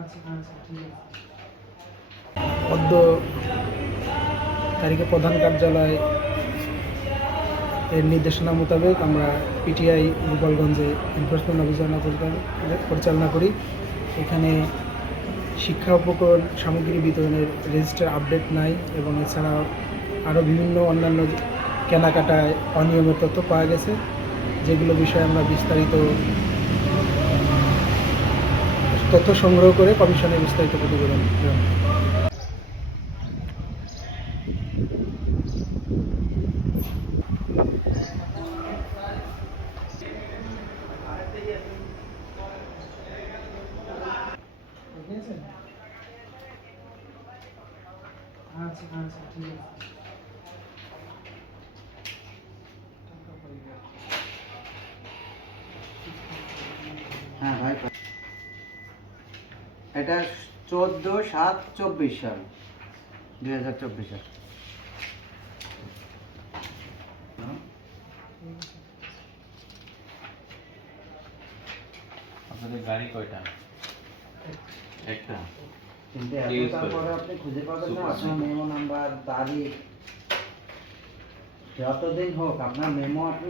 আচ্ছা আচ্ছা অদ্য তারিখে প্রধান কার্যালয় এর নির্দেশনা মোতাবেক আমরা পিটিআই গোপালগঞ্জে এনফোর্সমেন্ট অভিযান পরিচালনা করি। এখানে শিক্ষা উপকরণ সামগ্রী বিতরণের রেজিস্টার আপডেট নাই এবং এছাড়াও আরও বিভিন্ন অন্যান্য কেনাকাটায় অনিয়মের তথ্য পাওয়া গেছে। যেগুলো বিষয়ে আমরা বিস্তারিত তথ্য সংগ্রহ করে কমিশনে বিস্তারিত প্রতিবেদন আচ্ছা আচ্ছা ঠিক আছে। হ্যাঁ ভাই এটা চোদ্দ সাত চব্বিশ সাল দুই হাজার চব্বিশ সাল। আপনাদের গাড়ি কয়টা? একটা। কিন্তু তারপরে আপনি খুঁজে পাবেন না আপনার মেমো নাম্বার তারিখ। যতদিন হোক আপনার মেমো আপনি